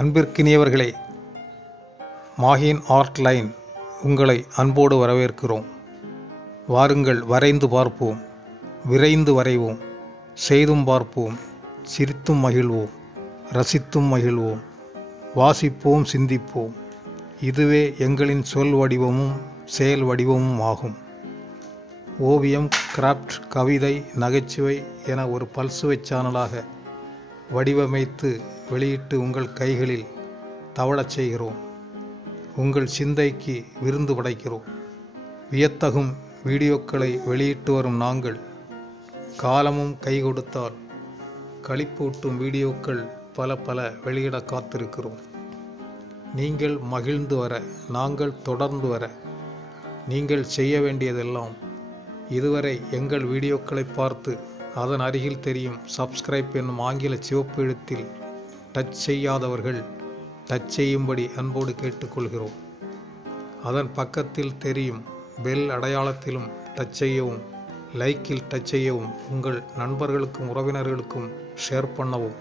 அன்பிற்கினியவர்களே, மாஹீன் art line உங்களை அன்போடு வரவேற்கிறோம். வாருங்கள், வரைந்து பார்ப்போம், விரைந்து வரைவோம், செய்தும் பார்ப்போம், சிரித்தும் மகிழ்வோம், ரசித்தும் மகிழ்வோம், வாசிப்போம், சிந்திப்போம். இதுவே எங்களின் சொல் வடிவமும் செயல் வடிவமும் ஆகும். ஓவியம், கிராஃப்ட், கவிதை, நகைச்சுவை என ஒரு பல்சுவை சேனலாக வடிவமைத்து வெளியிட்டு உங்கள் கைகளில் தவழச் செய்கிறோம். உங்கள் சிந்தைக்கு விருந்து படைக்கிறோம். வியத்தகும் வீடியோக்களை வெளியிட்டு வரும் நாங்கள் காலமும் கை கொடுத்தால் களிப்பூட்டும் வீடியோக்கள் பல வெளியிட காத்திருக்கிறோம். நீங்கள் மகிழ்ந்து வர, நாங்கள் தொடர்ந்து வர நீங்கள் செய்ய வேண்டியதெல்லாம் இதுவரை எங்கள் வீடியோக்களை பார்த்து அதன் அருகில் தெரியும் சப்ஸ்கிரைப் என்னும் ஆங்கில சிவப்பு எழுத்தில் டச் செய்யாதவர்கள் டச் செய்யும்படி அன்போடு கேட்டுக்கொள்கிறோம். அதன் பக்கத்தில் தெரியும் பெல் அடையாளத்திலும் டச் செய்யவும், லைக்கில் டச் செய்யவும், உங்கள் நண்பர்களுக்கும் உறவினர்களுக்கும் ஷேர் பண்ணவும்,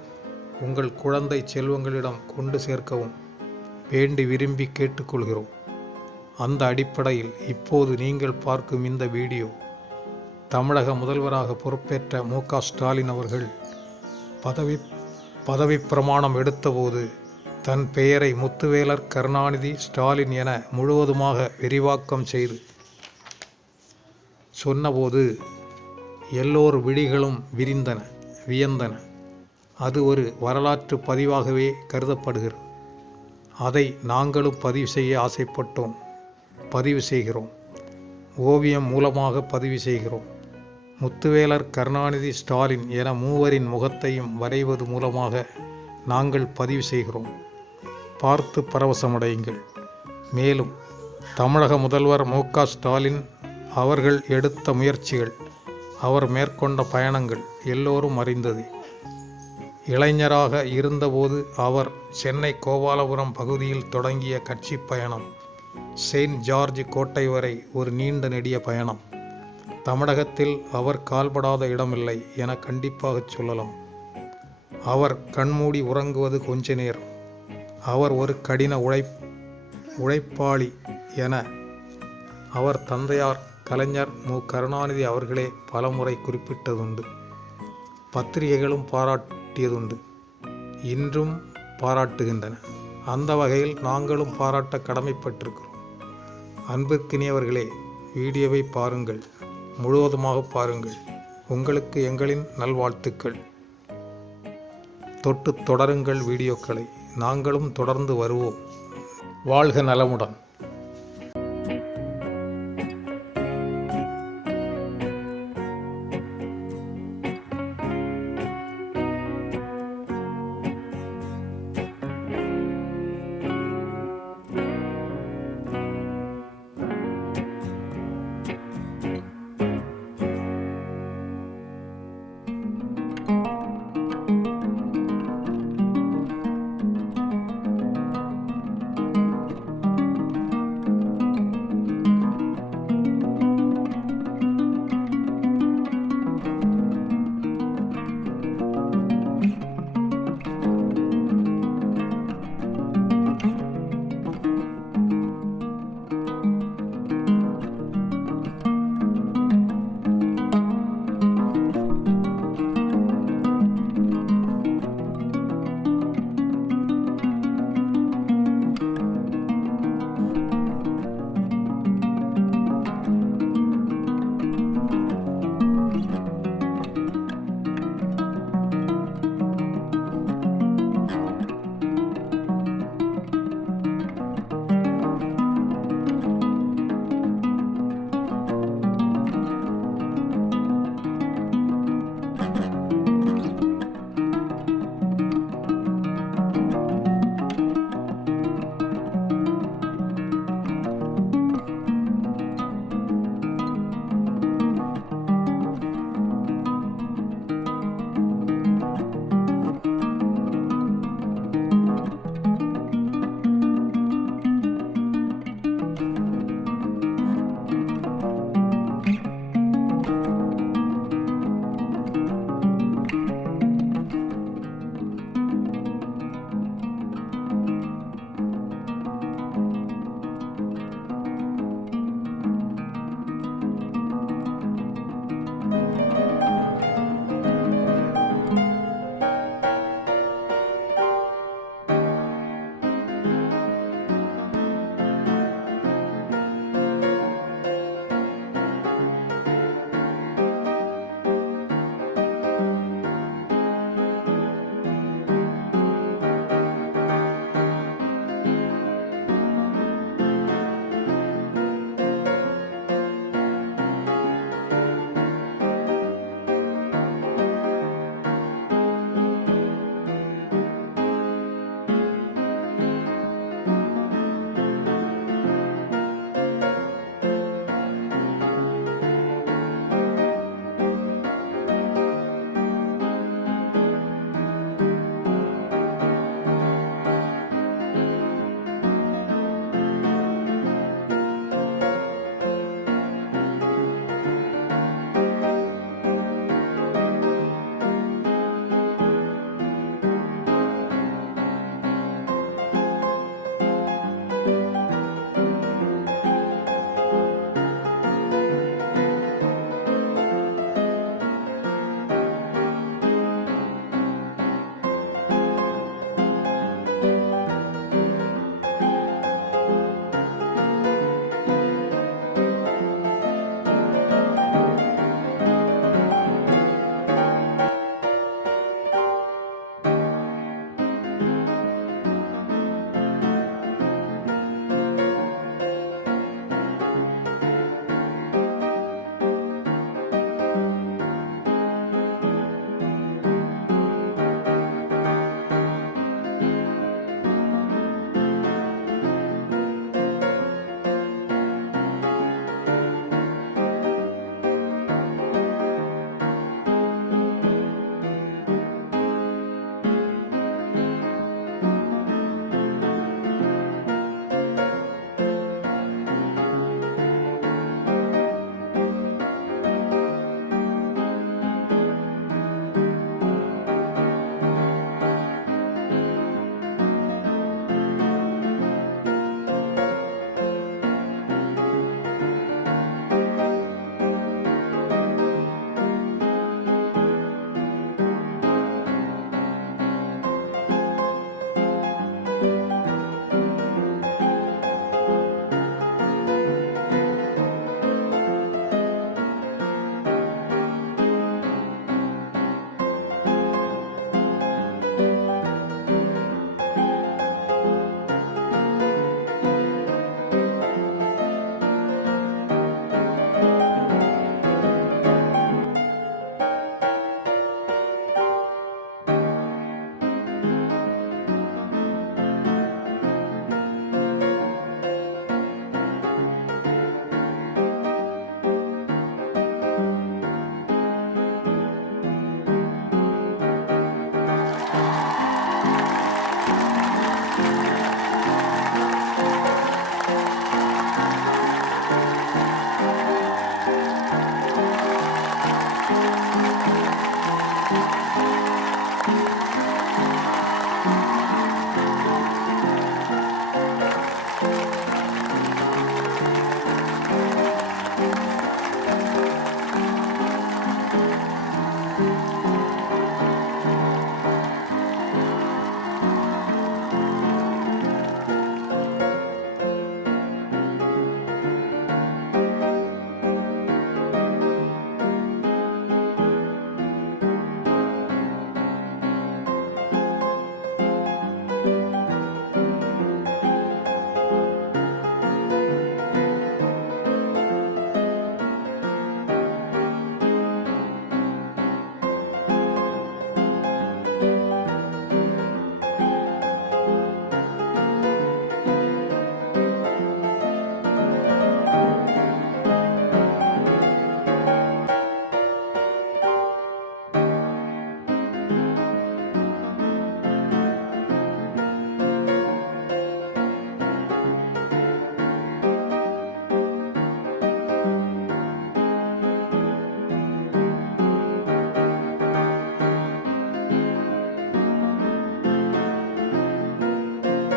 உங்கள் குழந்தை செல்வங்களிடம் கொண்டு சேர்க்கவும் வேண்டி விரும்பி கேட்டுக்கொள்கிறோம். அந்த அடிப்படையில் இப்போது நீங்கள் பார்க்கும் இந்த வீடியோ தமிழக முதல்வராக பொறுப்பேற்ற ஸ்டாலின் அவர்கள் பதவி பிரமாணம் எடுத்தபோது தன் பெயரை முத்துவேலர் கருணாநிதி ஸ்டாலின் என முழுவதுமாக விரிவாக்கம் செய்து சொன்னபோது எல்லோர் விழிகளும் வியந்தன. அது ஒரு வரலாற்று பதிவாகவே கருதப்படுகிறது. அதை நாங்களும் பதிவு செய்ய ஆசைப்பட்டோம். பதிவு செய்கிறோம். ஓவியம் மூலமாக பதிவு செய்கிறோம். முத்துவேலர் கருணாநிதி ஸ்டாலின் என மூவரின் முகத்தையும் வரைவது மூலமாக நாங்கள் பதிவு செய்கிறோம். பார்த்து பரவசமடையுங்கள். மேலும் தமிழக முதல்வர் ஸ்டாலின் அவர்கள் எடுத்த முயற்சிகள், அவர் மேற்கொண்ட பயணங்கள் எல்லோரும் அறிந்தது. இளைஞராக இருந்தபோது அவர் சென்னை கோபாலபுரம் பகுதியில் தொடங்கிய கட்சி பயணம் செயின்ட் ஜார்ஜ் கோட்டை வரை ஒரு நீண்ட நெடிய பயணம். தமிழகத்தில் அவர் கால்படாத இடமில்லை என கண்டிப்பாக சொல்லலாம். அவர் கண்மூடி உறங்குவது கொஞ்ச நேரம். அவர் ஒரு கடின உழைப்பாளி என அவர் தந்தையார் கலைஞர் கருணாநிதி அவர்களே பலமுறை குறிப்பிட்டதுண்டு. பத்திரிகைகளும் பாராட்டியதுண்டு, இன்றும் பாராட்டுகின்றன. அந்த வகையில் நாங்களும் பாராட்ட கடமைப்பட்டிருக்கிறோம். அன்பிற்கினியவர்களே, வீடியோவை பாருங்கள், முழுவதுமாக பாருங்கள். உங்களுக்கு எங்களின் நல்வாழ்த்துக்கள். தொடருங்கள் வீடியோக்களை. நாங்களும் தொடர்ந்து வருவோம். வாழ்க நலமுடன்.